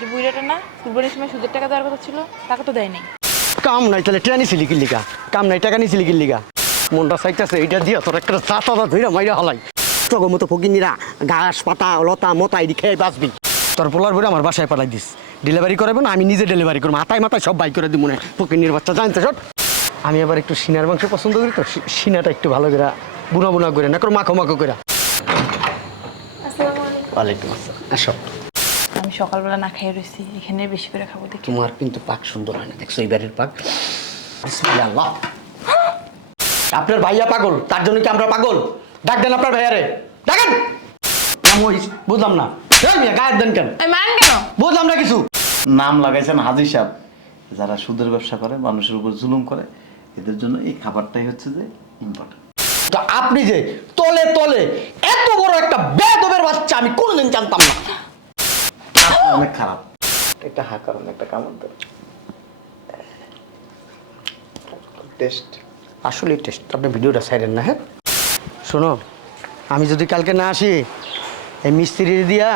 যে বুড়াটা না কুরবানির সময় সুদের টাকা দেওয়ার কথা ছিল টাকা তো দেয় নাই কাম নাই তাহলে ট্রেনই ছিলি কিল্লিগা কাম নাই টাকা নিছিলি কিল্লিগা মনটা চাইতেছে এইটা দিয়া তোর একটা চাতা ধইরা মাইরা হলাই। তোর মতো ফকিনিরা ঘাস পাতা লতা মতা এটি খেয়ে বাঁচবি। তোর পোলার বলে আমার বাসায় পাঠাই দিস। ডেলিভারি করাবো না আমি নিজে ডেলিভারি করব। মাথায় মাথায় সব বাই করে দিব মনে ফকিনির বাচ্চা জানতে সব আমি আবার একটু সিনার মাংস পছন্দ করি তো সিনাটা একটু ভালো করে বুনা বুনা করে না করে মাখো মাখো করে। ওয়ালাইকুম আসসালাম। আসো। আমি সকালবেলা না খাইয়ে রয়েছি এখানে বেশি করে খাব দেখি। তোমার কিন্তু পাক সুন্দর হয় না দেখছ এইবারের পাক? বিসমিল্লাহ। আপনার ভাইয়া পাগল তার জন্য কি আমরা পাগল? ডাক দেন আপনার ভাইয়ারে। ডাকেন! নাম বুঝলাম না। গায়ের দেন কেন? আমি বুঝলাম না কিছু। নাম লাগাইছেন হাজি সাহেব। যারা সুদের ব্যবসা করে মানুষের উপর জুলুম করে এদের জন্য এই খাবারটাই হচ্ছে যে ইম্পর্টেন্ট তো আপনি যে তলে তলে এত বড় একটা বেদবের বাচ্চা আমি কোনোদিন জানতাম না। অনেক খারাপ। একটা হা কারণ একটা কামড় দেবে টেস্ট আসলে টেস্ট আপনি ভিডিওটা সাইডেন না হ্যাঁ? শোনো আমি যদি কালকে না আসি এই মিস্ত্রি দিয়া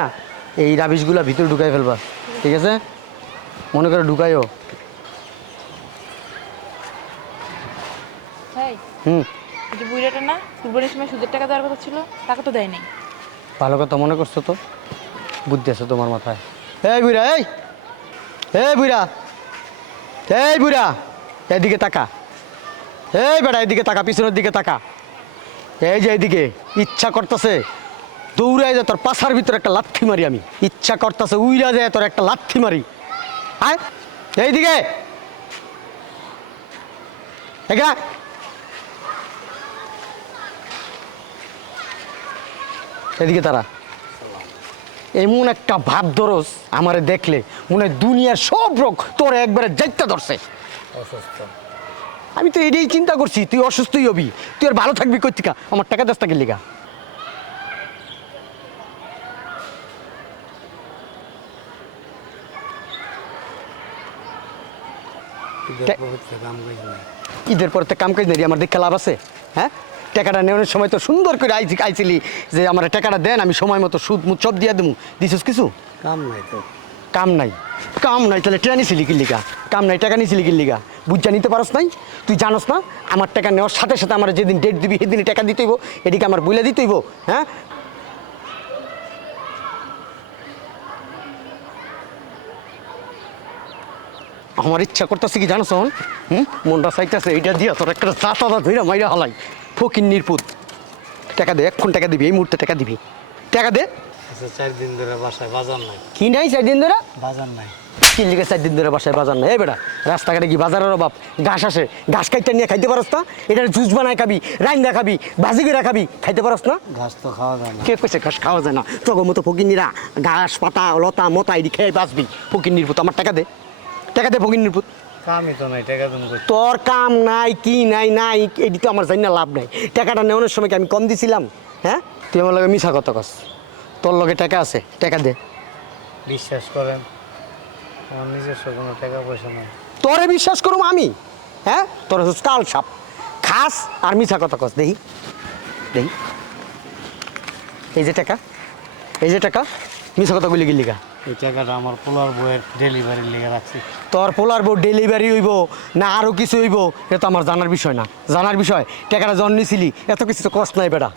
এই রাবিশগুলা ভিতরে ঢুকাই ফেলবা ঠিক আছে? মনে করে ঢুকাইও। তাই হুম। যে বুড়াটা না কুরবানির সময় সুদের টাকা দেওয়ার কথা ছিল টাকা তো দেয় নাই। ভালো কথা মনে করছ তো? বুদ্ধি আছে তোমার মাথায়। এই বুড়া, এই। এই বুড়া। এই বুড়া, এদিকে তাকা। এই বেটা, এদিকে তাকা, পিছনের দিকে তাকা। এই যে এইদিকে ইচ্ছা করতেছে দৌড়াই যায় তোর পাশার ভিতরে একটা লাথি মারি আমি। ইচ্ছা করতেছে, উইরা যায় তোর একটা লাথি মারি। আয়, এইদিকে। এগা এদিকে তারা। এমন একটা ভাব ধরস আমারে দেখলে মনে দুনিয়ার সব রোগ তোর একবারে যাইতে ধরছে। আমি তো এটাই চিন্তা করছি তুই অসুস্থই হবি তুই আর ভালো থাকবি কই থেকে আমার টাকা দশ টাকা লিগা। ঈদের পর তো কাম কাজ নেই আমার দেখে লাভ আছে হ্যাঁ? টাকাটা নেওয়ার সময় তো সুন্দর করে আইছি আইছিলি যে আমার টাকাটা দেন আমি সময় মতো সুদ মুদ সব দিয়ে দেবো দিছিস কিছু? কাম নাই তো। কাম নাই। কাম নাই তাহলে ট্রেন নিছিলি কিল্লিগা কাম নাই টাকা নিছিলি কিল্লিগা বুঝা নিতে পারস নাই? তুই জানোস না আমার টাকা নেওয়ার সাথে সাথে আমার যেদিন ডেট দিবি সেদিনই টাকা দিতে হইব এদিকে আমার বইলা দিতে হইব হ্যাঁ? আমার ইচ্ছা করতেছে কি জানোস হন হুম? মনটা চাইতেছে এইটা দিয়া তোর একটা চাতা ধইরা মাইরা হলাই। ফকির নির্পুত টাকা দে এক্ষণ টাকা দিবি এই মুহূর্তে টাকা দিবি। টাকা দে। আচ্ছা চার দিন ধরে বাসায় বাজার নাই। কি নাই চার দিন ধরে? বাজার নাই। তিন লিগে চার দিন ধরে বাসায় বাজার নাই। এই বেটা রাস্তাঘাটে কি বাজারের অভাব? ঘাস আসে। ঘাস খাইতে নিয়ে খাইতে পারস না? এটা জুস বানায় খাবি রাইন্দা খাবি ভাজি করে খাবি খাইতে পারস না? ঘাস তো খাওয়া যায় না। কে কইছে ঘাস খাওয়া যায় না? তোর মতো ফকিনিরা ঘাস পাতা লতা মতা এটি খেয়ে বাঁচবি। ফকির পুত আমার টাকা দে। টাকা দে ফকির পুত কামই তো নাই টাকা তুমি তোর কাম নাই কি নাই নাই এটি তো আমার জানি না লাভ নাই। টাকাটা নেওয়ানোর সময় কি আমি কম দিছিলাম? হ্যাঁ? তুই আমার লগে মিশা কথা কস। তোর লগে টাকা আছে টাকা দে। বিশ্বাস করেন আমার নিজস্ব কোনো টাকা পয়সা নাই। তোরে বিশ্বাস করুম আমি হ্যাঁ? তোর হচ্ছে কাল সাপ। খাস আর মিছা কথা কস দেখি। দেখি। এই যে টাকা এই যে টাকা মিছা কথা গেলি গা। এই টাকাটা আমার পোলার বইয়ের ডেলিভারির লেগে রাখছি। তোর পোলার বউ ডেলিভারি হইব না আরও কিছু হইব এটা তো আমার জানার বিষয় না। জানার বিষয় টাকাটা জন্মিছিলি এত কিছু তো কষ্ট নাই বেটা।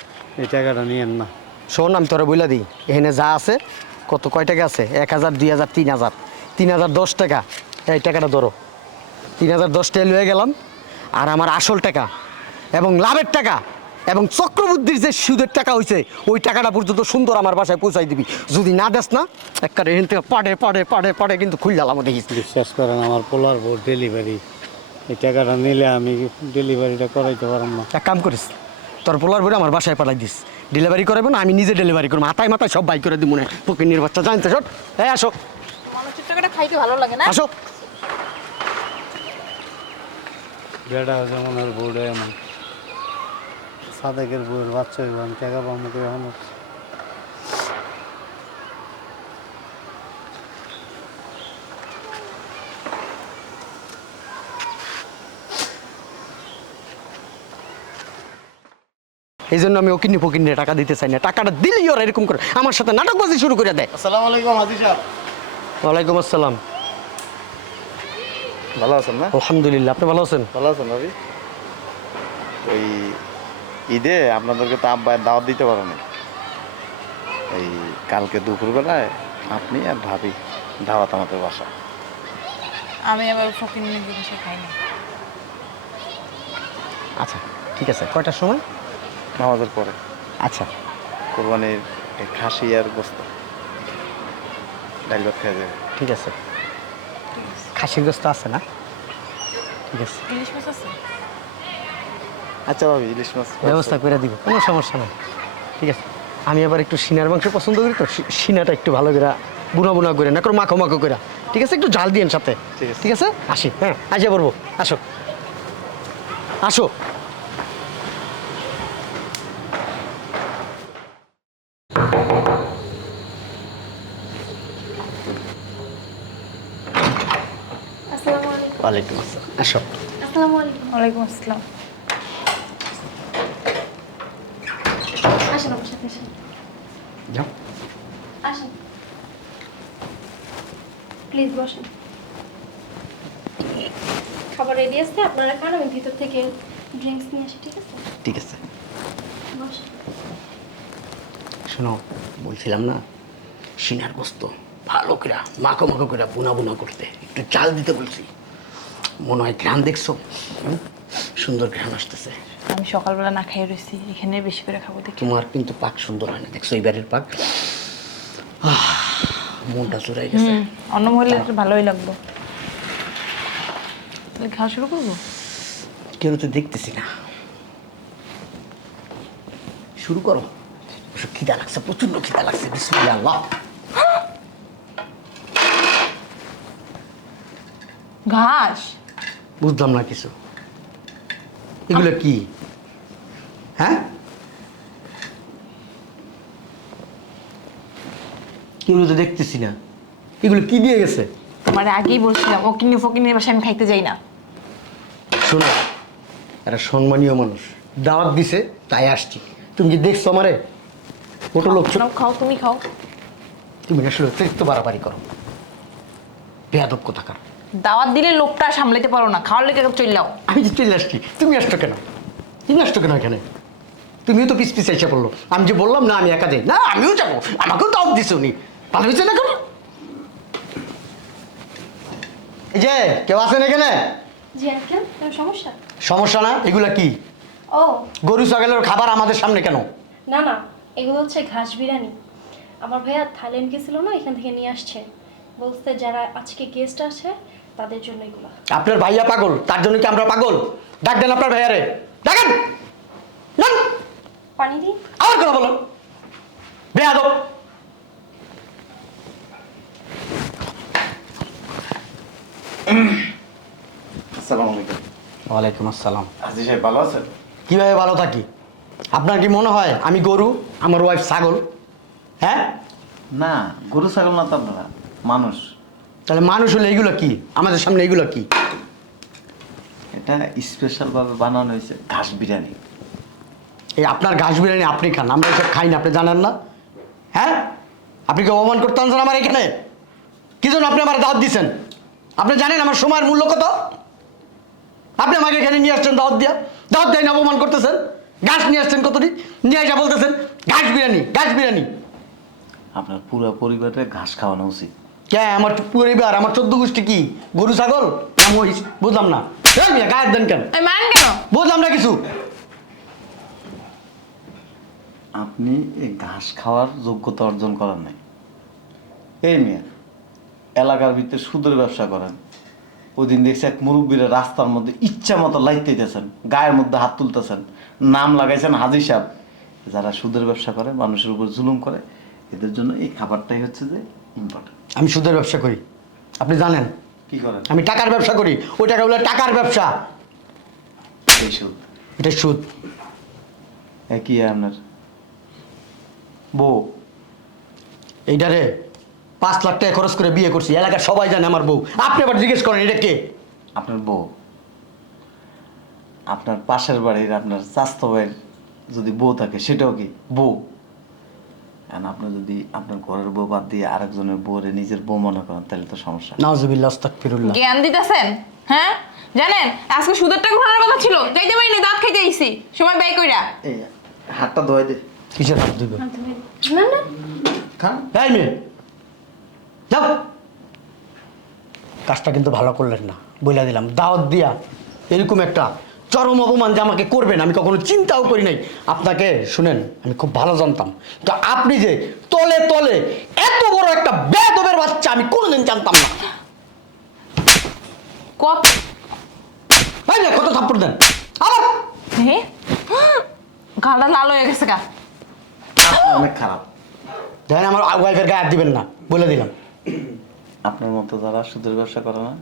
এই টাকাটা নিয়েন না। শোন আমি তোরা বইলা দিই এখানে যা আছে কত কয় টাকা আছে? এক হাজার দুই হাজার তিন হাজার। তিন হাজার দশ টাকা এই টাকাটা ধরো। তিন হাজার দশ টাকা লয়ে গেলাম আর আমার আসল টাকা এবং লাভের টাকা এবং চক্রবুদ্ধির যে সুদের টাকা হয়েছে ওই টাকাটা পর্যন্ত সুন্দর আমার বাসায় পৌঁছাই দিবি। যদি না দেস না একটা এখান থেকে পাড়ে পাড়ে পাড়ে পাড়ে কিন্তু খুললাম দেখিস বিশ্বাস করেন আমার পোলার বউ ডেলিভারি এই টাকাটা নিলে আমি ডেলিভারিটা করাইতে পারলাম না। এক কাম করিস তোর পোলার বলে আমার বাসায় পাঠাই দিস। ডেলিভারি করাবো না আমি নিজে ডেলিভারি করব। মাথায় মাথায় সব বাই করে দিব মনে পকিনির বাচ্চা জানতে সব হ্যাঁ আসো। টাকাটা খাইতে ভালো লাগে না? আসো। বেড়া যেমন ওর বউটা এমন। সাদেকের বউয়ের বাচ্চা হইব আমি টাকা পাবো কেউ এখন এই জন্য আমি ওকিনি ফকিনি টাকা দিতে চাই না টাকাটা দিলেই ওরা এরকম করে আমার সাথে নাটকবাজি শুরু করে দেয়। আসসালামু আলাইকুম হাজি সাহেব। ওয়ালাইকুম আসসালাম। ভালো আছেন না? আলহামদুলিল্লাহ আপনি ভালো আছেন? ভালো আছেন ভাবি? ওই ঈদে আপনাদেরকে তো আব্বায়ের দাওয়াত দিতে পারে না এই কালকে দুপুরবেলায় আপনি আর ভাবি দাওয়াত আমাদের বাসা। আমি আবার ফকির জিনিসে খাই না আচ্ছা ঠিক আছে কয়টার সময়? নামাজের পরে। আচ্ছা। কোরবানির এই খাসি আর গোস্ত। ডাল ভাত খেয়ে যাবে। ঠিক আছে। খাসির গোস্ত আছে না? ঠিক আছে। ইলিশ মাছ আছে? আচ্ছা ভাবি ইলিশ মাছ ব্যবস্থা করে দিব কোনো সমস্যা নেই। ঠিক আছে? আমি আবার একটু সিনার মাংস পছন্দ করি তো সিনাটা একটু ভালো করে বুনা বুনা করে না করে মাখো মাখো করে। ঠিক আছে? একটু জাল দিয়েন সাথে। ঠিক আছে। ঠিক আছে? আসি হ্যাঁ আসিয়া পড়ব। আসো। আসো। আসসালামু আলাইকুম। ওয়ালাইকুম আসসালাম। আসো। আসসালামু আলাইকুম। ওয়ালাইকুম আসসালাম আসেন আমার সাথে আসেন যাও আসেন প্লিজ বসেন। খাবার রেডি আছে আপনারা খান আমি ভিতর থেকে ড্রিঙ্কস নিয়ে আসি ঠিক আছে? ঠিক আছে। শোনো বলছিলাম না সিনার গোস্ত ভালো করে মাখো মাখো করে বুনা বুনা করতে। একটু চাল দিতে বলছি। মনে হয় ঘ্রাণ দেখছ সুন্দর ঘ্রাণ আসতেছে। আমি সকালবেলা না খাই রয়েছি এখানে বেশি করে খাব দেখি। তোমার কিন্তু পাক সুন্দর হয় না দেখছ এইবারের পাক? আহ, মনটা চুরাই গেছে। অন্য মহিলা ভালোই লাগবে খাওয়া শুরু করব? কেউ তো দেখতেছি না। শুরু করো। খিদা লাগছে প্রচণ্ড খিদা লাগছে বিসমিল্লাহ। ঘাস? বুঝলাম না কিছু। এগুলো কি? হ্যাঁ? এগুলো তো দেখতেছি না। এগুলো কি দিয়ে গেছে? তোমার আগেই বলছিলাম ও কিনে ফকিনের বাসায় আমি খাইতে যাই না। শোনো একটা সম্মানীয় মানুষ দাওয়াত দিছে তাই আসছি। তুমি কি দেখছ আমারে? ওটো লোক নাও, খাও তুমি খাও। তুমি আসলে অতিরিক্ত বাড়াবাড়ি করো। বেয়াদব কোথাকার? দাওয়াত দিলে লোকটা সামলাতে পারো না খাওয়ার লেগে চললাও আমি যে চলে আসছি তুমি আসছো কেন? তুমি আসছো কেন এখানে? তুমিও তো পিস পিস এসে পড়ল। আমি যে বললাম না আমি একা যাই। না আমিও যাব। আমাকেও দাওয়াত দিছে উনি। ভালো হয়েছে না কেন এই যে কেউ আছেন এখানে? জি আঙ্কেল কোনো সমস্যা? সমস্যা না? এগুলা কি? ও। গরু ছাগলের খাবার আমাদের সামনে কেন? না না এগুলো হচ্ছে ঘাস বিরিয়ানি আমার ভাইয়া থাইল্যান্ড গেছিল না এখান থেকে নিয়ে আসছে। বলতে যারা আজকে গেস্ট আছে তাদের জন্য এগুলো। আপনার ভাইয়া পাগল তার জন্য কি আমরা পাগল? ডাক দেন আপনার ভাইয়ারে। ডাকেন! ডাক। পানি দিন। আবার কথা বলো বেয়াদব! আসসালামু আলাইকুম। ওয়ালাইকুম আসসালাম। আজি সাহেব ভালো আছেন? কীভাবে ভালো থাকি? আপনার কি মনে হয় আমি গরু? আমার ওয়াইফ ছাগল। হ্যাঁ? না গরু ছাগল না তো আপনারা মানুষ। তাহলে মানুষ হলে এইগুলো কি? আমাদের সামনে এইগুলো কি? এটা স্পেশাল ভাবে বানানো হয়েছে ঘাস বিরিয়ানি। এই আপনার ঘাস বিরিয়ানি আপনি খান আমরা এসব খাই না আপনি জানেন না? হ্যাঁ? আপনি কি অপমান করতে আনছেন আমার এখানে? কি জন্য আপনি আমার দাওয়াত দিচ্ছেন আপনি জানেন আমার সময়ের মূল্য কত? আপনি আমাকে এখানে নিয়ে আসছেন দাওয়াত দিয়া। দাওয়াত দেয় না অপমান করতেছেন। ঘাস নিয়ে আসছেন কতটি? নিয়ে আসা বলতেছেন ঘাস বিরিয়ানি ঘাস বিরিয়ানি। আপনার পুরো পরিবারে ঘাস খাওয়ানো উচিত। কে আমার পরিবার আমার চোদ্দ গোষ্ঠী কি? গরু ছাগল না মহিষ? বুঝলাম না। গায়ের দেন কেন? আমি মান কেন? বুঝলাম না কিছু। আপনি এই ঘাস খাওয়ার যোগ্যতা অর্জন করার নাই। এই মেয়ে এলাকার ভিতরে সুদের ব্যবসা করেন। ওই দিন দেখছি এক মুরব্বীরা রাস্তার মধ্যে ইচ্ছা মতো লাইতে দিতেছেন গায়ের মধ্যে হাত তুলতেছেন নাম লাগাইছেন হাজি সাহেব। যারা সুদের ব্যবসা করে মানুষের উপর জুলুম করে এদের জন্য এই খাবারটাই হচ্ছে যে ইম্পর্টেন্ট আমি সুদের ব্যবসা করি। আপনি জানেন? কি করেন? আমি টাকার ব্যবসা করি। ওই টাকা বলে টাকার ব্যবসা। এই সুদ। এটা সুদ। একই আপনার? বউ। এইটারে পাঁচ লাখ টাকা খরচ করে বিয়ে করছি এলাকার সবাই জানে আমার বউ। আপনি আবার জিজ্ঞেস করেন এটা কে? আপনার বউ। আপনার পাশের বাড়ির আপনার স্বাস্থ্য ভাইয়ের যদি বউ থাকে সেটাও কি? বউ। এখন আপনি যদি আপনার ঘরের বউ বাদ দিয়ে আরেকজনের বউরে নিজের বউ মনে করেন তাহলে তো সমস্যা। নাউজুবিল্লাহ আস্তাগফিরুল্লাহ। জ্ঞান দিতেছেন? হ্যাঁ? জানেন আজকে সুদের টাকা ঘোরার কথা ছিল যাইতে পারিনি দাঁত খাইতে আইছি। সময় ব্যয় কইরা। এই হাতটা ধোয়াই দে। কিসের হাত দিব না না। খান এই মেয়ে। যাও। কাজটা কিন্তু ভালো করলেন না বলে দিলাম। দাওয়াত দিয়া এরকম একটা চরম অপমান যে আমাকে করবেন আমি কখনো চিন্তাও করি নাই। আপনাকে শুনেন আমি খুব ভালো জানতাম। তো আপনি যে তলে তলে এত বড় একটা বেদবের বাচ্চা আমি কোনোদিন জানতাম না। কত? ভাই না কত থাপ্পড় দেন। আবার। হে? গালটা লাল হয়ে গেছে গা। অনেক খারাপ। দেখেন আমার ওয়াইফের গায়ে হাত দিবেন না বলে দিলাম। আপনার মতো যারা সুদের ব্যবসা করে না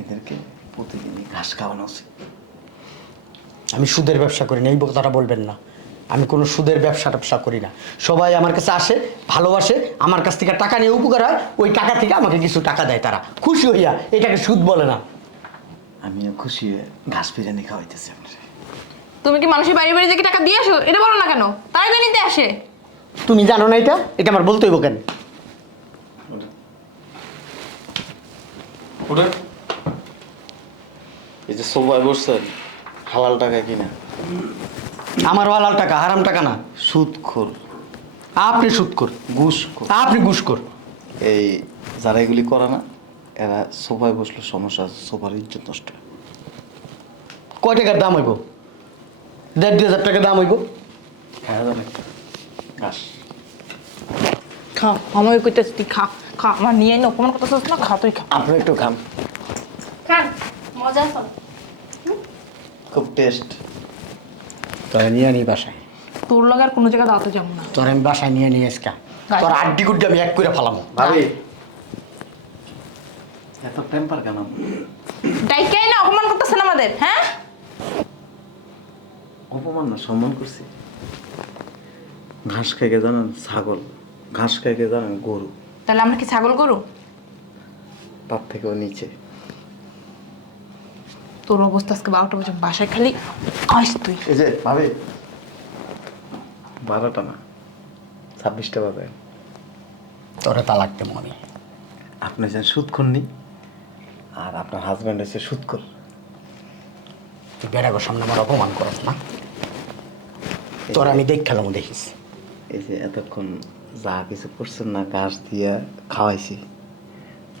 এদেরকে প্রতিদিনই ঘাস খাওয়ানো উচিত। আমি সুদের ব্যবসা করি না এই কথাটা বলবেন না। আমি কোনো সুদের ব্যবসা ট্যাবসা করি না। সবাই আমার কাছে আসে ভালোবাসে আমার কাছ থেকে টাকা নিয়ে উপকার হয় ওই টাকা থেকে আমাকে কিছু টাকা দেয় তারা। খুশি হইয়া এটাকে সুদ বলে না। আমিও খুশি হয়ে ঘাস বিরিয়ানি খাওয়াইতেছি আপনার। তুমি কি মানুষের বাড়ি বাড়ি থেকে টাকা দিয়ে আসো এটা বলো না কেন? তাই তো নিতে আসে। তুমি জানো না এটা? এটা আমার বলতে হইব কেন? ওটা এই যে সোফায় বসছেন হালাল টাকা কিনা? আমার হালাল টাকা হারাম টাকা না সুদখোর। আপনি সুদ কর ঘুষখোর। আপনি ঘুষ কর এই যারা এগুলি করে না এরা সোফায় বসলে সমস্যা আছে সোফার ইজ্জত নষ্ট। কয় টাকার দাম হইব? দেড় দুই হাজার টাকা দাম হইব? হ্যাঁ জানেন ঘাস খা আমার কইতে তুই খা। খা আমার নিয়ে নো অপমান করতেছিস না? খা তুই খা। আপনি একটু খান খান মজা তো খুব টেস্ট তোরা নিয়ে বাসায়। তোর লগে আর কোনো জায়গায় যাব না। তোর আমি বাসায় নিয়ে নিয়ে এসকা তোর আড্ডি গুড্ডি আমি এক করে ফালাম। ভাবি। এত টেম্পার কেন? ডাইকাই না অপমান করতেছেন আমাদের হ্যাঁ? অপমান না সম্মান করছি। ঘাস খাইকে জানেন ছাগল ঘাস খাইকে জানেন গরু। তাহলে আমরা কি ছাগল করু তার থেকেও নিচে। তোর অবস্থা আজকে বারোটা পর্যন্ত বাসায় খালি আস তুই। এই যে ভাবি। বারোটা না ছাব্বিশটা বাজে। তোরে তালাক দেবো আমি। আপনি হচ্ছেন সুদখন্নি আর আপনার হাজব্যান্ড হচ্ছে সুদখোর তুই বেড়াগোর সামনে আমার অপমান করস না। তোর আমি দেখ খেলাম দেখিস। এই যে এতক্ষণ যা কিছু করছেন না ঘাস দিয়ে খাওয়াইছি।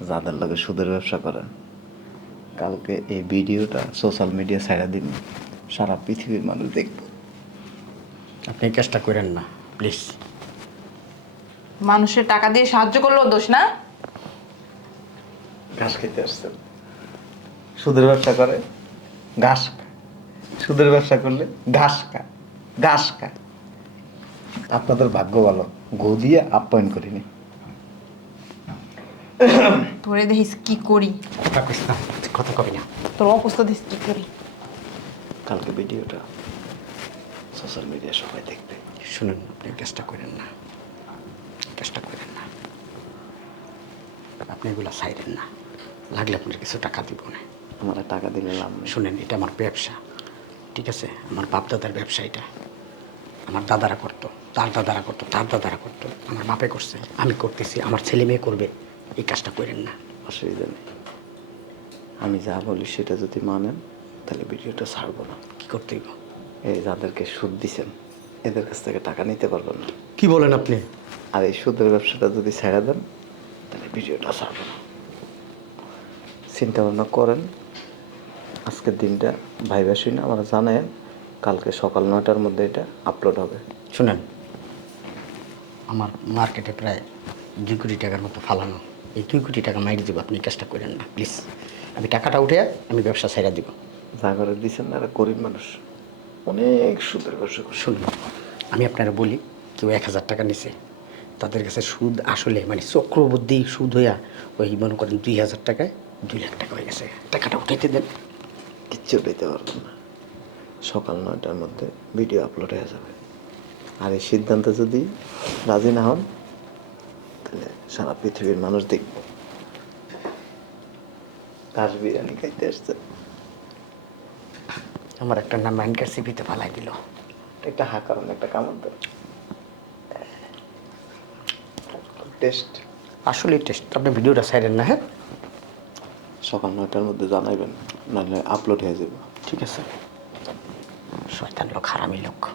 যাদের লগে সুদের ব্যবসা করেন কালকে এই ভিডিওটা সোশ্যাল মিডিয়া ছাড়া দিন সারা পৃথিবীর মানুষ দেখব। আপনি এই কাজটা করেন না প্লিজ মানুষের টাকা দিয়ে সাহায্য করলেও দোষ না? ঘাস খেতে আসছেন সুদের ব্যবসা করে ঘাস খায়। সুদের ব্যবসা করলে ঘাস খায় ঘাস খায়। আপনাদের ভাগ্য ভালো। গো দিয়ে আপ্যায়ন করিনি। তোরে দেখিস কি করি। কথা কইস না কথা কবি না। তোর অবস্থা দেখিস কি করি। কালকে ভিডিওটা সোশ্যাল মিডিয়া সবাই দেখবে। শুনুন আপনি কাজটা করেন না। কাজটা করেন না। আপনি এগুলো চাইলেন না। লাগলে আপনার কিছু টাকা দিব না। আমার টাকা দিলে লাভ নেই। শুনেন এটা আমার ব্যবসা। ঠিক আছে? আমার বাপ দাদার ব্যবসা এটা। আমার দাদারা করতো। তার দাদারা করতো তার দাদারা করতো। আমার বাপে করছে আমি করতেছি আমার ছেলে মেয়ে করবে এই কাজটা করেন না। অসুবিধা নেই। আমি যা বলি সেটা যদি মানেন তাহলে ভিডিওটা ছাড়বো না। কি করতে? এই যাদেরকে সুদ দিছেন এদের কাছ থেকে টাকা নিতে পারবেন না। কি বলেন আপনি? আর এই সুদের ব্যবসাটা যদি ছেড়ে দেন তাহলে ভিডিওটা ছাড়বো না। চিন্তা ভাবনা করেন। আজকের দিনটা ভাইবা শুনে আমার জানায় কালকে সকাল নয়টার মধ্যে এটা আপলোড হবে। শুনেন। আমার মার্কেটে প্রায় দুই কোটি টাকার মতো ফালানো। এই দুই কোটি টাকা মাইরে দেবো আপনি কাজটা করেন না প্লিজ আমি টাকাটা উঠে আমি ব্যবসা ছাইরা দিব। যা করে দিচ্ছেন না গরিব মানুষ। অনেক সুদের ব্যবসা শুনুন আমি আপনারা বলি কেউ এক হাজার টাকা নিছে তাদের কাছে সুদ আসলে মানে চক্রবর্তী সুদ হইয়া ওই মনে করেন দুই হাজার টাকায় দুই লাখ টাকা হয়ে গেছে। টাকাটা উঠাইতে দেন। কিচ্ছু দিতে পারবেন না। সকাল নয়টার মধ্যে ভিডিও আপলোড হয়ে যাবে। আর এই সিদ্ধান্তে যদি রাজি না হন তাহলে সারা পৃথিবীর মানুষ দেখব। কাশ বিরিয়ানি খাইতে আসছে। আমার একটা নাম ব্যাংকের সিপিতে ফালাই দিল। একটা হা কারণ একটা কামড় দেয়। টেস্ট। আসলে টেস্ট। আপনি ভিডিওটা সাইডেন না হ্যাঁ? সকাল নয়টার মধ্যে জানাইবেন নাহলে আপলোড হয়ে যাবে ঠিক আছে। শয়তান লোক হারামি লোক।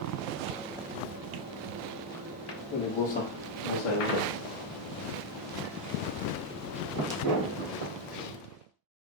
米坊さん、防災の